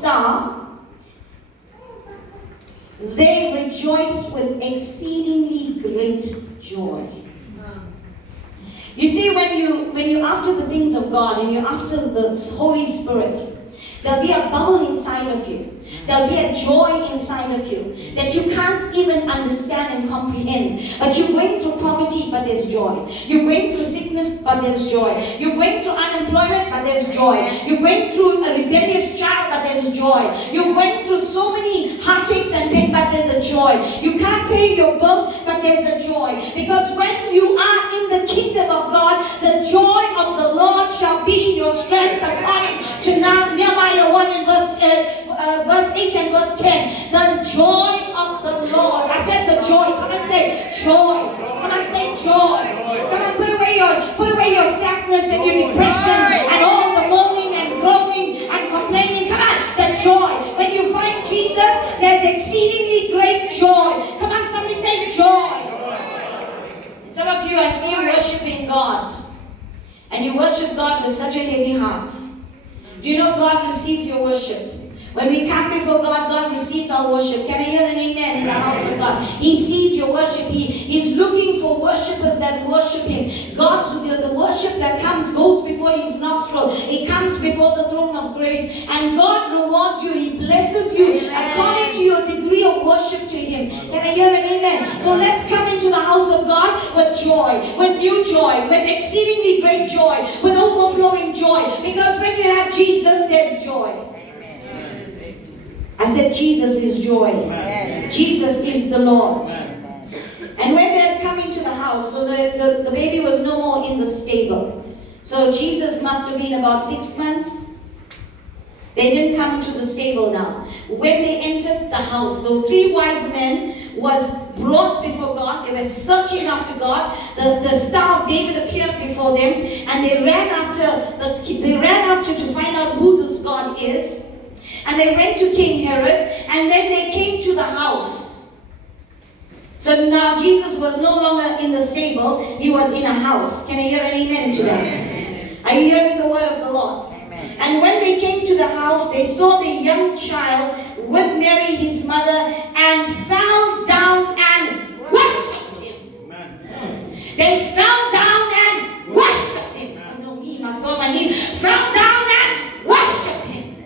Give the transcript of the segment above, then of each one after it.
star, they rejoiced with exceedingly great joy. You see, when you're after the things of God and you're after the Holy Spirit, there'll be a bubble inside of you. There'll be a joy inside of you that you can't even understand and comprehend. But you're going through poverty, but there's joy. You're going through sickness, but there's joy. You're going through unemployment, but there's joy. You're going through a rebellious child, but there's joy. You're going through so many heartaches and pain, but there's a joy. You can't pay your bill, but there's a joy. Because when you are in the kingdom of God, the joy of the Lord shall be your strength, according to Nehemiah 1 and verse 8 and verse 10. The joy of the Lord. I said the joy. Come and say joy. Come and say joy. Come and put away your sadness and your depression and all the moaning and groaning and complaining. Come on, the joy. When you find Jesus, there's exceedingly great joy. Come on, somebody say joy. And some of you, I see you worshiping God. And you worship God with such a heavy heart. Do you know God receives your worship? When we come before God, God receives our worship. Can I hear an amen in the house of God? He sees your worship. He's looking for worshipers that worship Him. The worship that goes before His nostril. It comes before the throne of grace. And God rewards you. He blesses you according to your degree of worship to Him. Can I hear an amen? So let's come into the house of God with joy, with new joy, with exceedingly great joy, with overflowing joy. Because when you have Jesus, there's joy. I said Jesus is joy. Amen. Jesus is the Lord. Amen. And when they're coming to the house, so the baby was no more in the stable. So Jesus must have been about 6 months. They didn't come to the stable now. When they entered the house, the 3 wise men was brought before God. They were searching after God. The Star of David appeared before them, and they ran after to find out who this God is. And they went to King Herod, and then they came to the house. So now Jesus was no longer in the stable, He was in a house. Can I hear an amen to that? Are you hearing the word of the Lord? Amen. And when they came to the house, they saw the young child with Mary his mother, and fell down and worshipped Him. Amen. They fell down and worshipped Him. Oh no, me must go on my knees. Fell down and worshipped Him.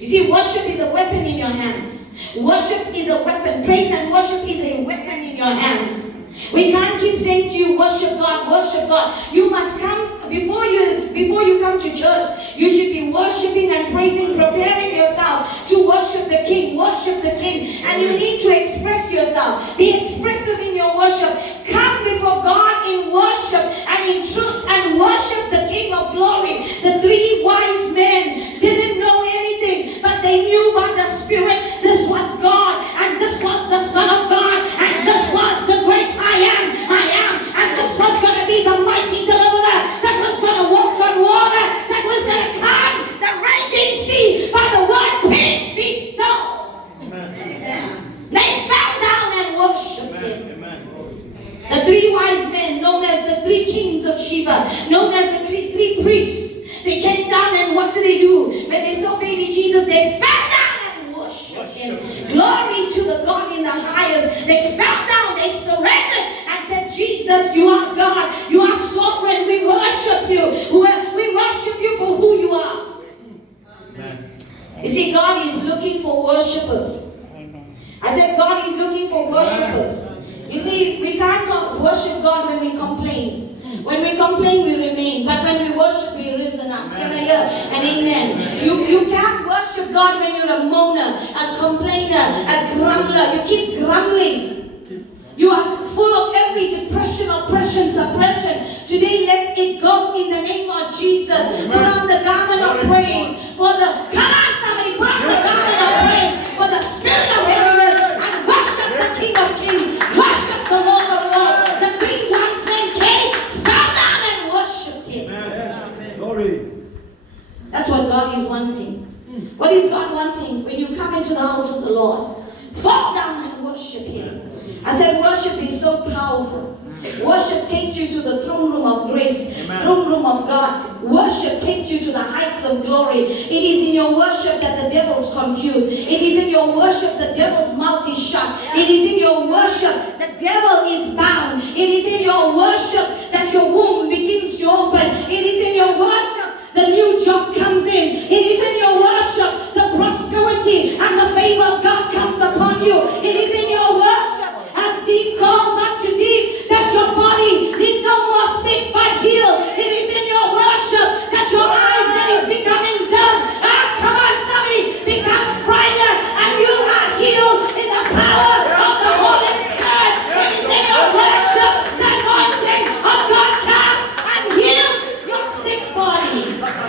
You see, worship is a weapon in your hands. Worship is a weapon. Praise and worship is a weapon in your hands. We can't keep saying to you, worship God, worship God. You must come, before you come to church, you should be worshiping and praising, preparing yourself to worship the King. Worship the King. And you need to express yourself. Be expressive in your worship. Come before God in worship and in truth and worship the King of glory. The 3 wise men didn't know anything, but they knew by the Spirit this was God, and this was the Son of God, and this was the great I am, and this was going to be the mighty deliverer that was going to walk on water, that was going to calm the raging sea by the word, peace be still. They fell down and worshipped Him. The 3 wise men, known as the 3 kings of Sheba, known as the 3 priests, they came down, and what do? When they saw baby Jesus, they fell down and worshipped Him. Glory to the God in the highest. They fell down, they surrendered and said, Jesus, you are God, you are sovereign, we worship you. We worship you for who you are. Amen. You see, God is looking for worshippers. Amen. I said God is looking for worshippers. You see, we can't worship God when we complain. When we complain, we remain. But when we worship, we risen up. Can I hear an amen? You can't worship God when you're a moaner, a complainer, a grumbler. You keep grumbling. You are full of every depression, oppression, suppression. Today, let it go in the name of Jesus. Put on the garment of praise. Come on, somebody, put on the garment of praise for the spirit of heaviness and worship the King of Kings. Worship the Lord of Lords. The 3 wise men came, fell down and worshipped Him. Amen. Glory. That's what God is wanting. What is God wanting when you come into the house of the Lord? Fall down and worship Him. I said worship is so powerful. Worship takes you to the throne room of grace, throne room of God. Worship takes you to the heights of glory. It is in your worship that the devil's confused. It is in your worship the devil's mouth is shut. It is in your worship the devil is bound. It is in your worship that your womb